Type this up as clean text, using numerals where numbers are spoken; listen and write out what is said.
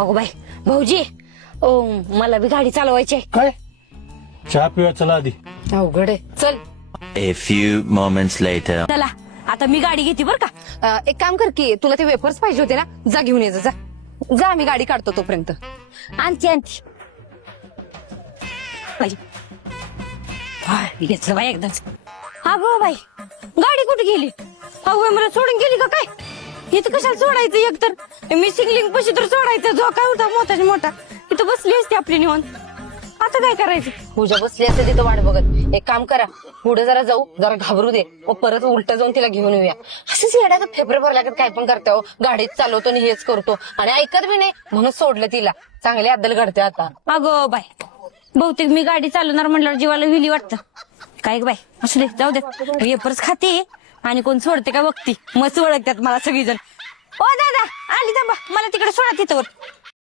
अगो बाई भाऊजी, ओ मला बी गाडी चालवायची आहे. काय चहा पिऊया चला आधी. अवघड आहे. चल A few moments later. चला आता मी गाडी घेते बर का. एक काम कर की तुला ते वेफर्स पाहिजे होते ना, जा घेऊन ये जा. जा मी गाडी काढतो तोपर्यंत. आणते घेतलं बाई एकदाच. अगो बाई गाडी कुठे गेली? अगो मला सोडून गेली का काय? इथं कशाला सोडायचं? एकतर मिसिंग लिंक पशी तर सोडायचं. जो काय होता मोठाची मोठा इथं बसली असते आपली निवांत. आता काय करायचं? पूजा बसली असते तिथं वाट बघत. एक काम करा, पुढे जरा जाऊ, जरा घाबरू दे, मग परत उलट जाऊन तिला घेऊन येऊया. असंच येड्याचं फेफरे भरल्यागत काय पण करते हो. गाडीत चालवतो आणि हेच करतो आणि ऐकत बी नाही म्हणून सोडलं तिला. चांगली अद्दल घडते आता. अगो बाई बहुतेक मी गाडी चालवणार म्हटल्यावर जीवाला विली वाटतं. काय बाई असू दे, जाऊ दे. वेपर्स खाते आणि कोण सोडते का बघती. मस्त ओळखतात मला सगळीजण. ओ दादा आली थांबा, मला तिकडे सोडा तिथं.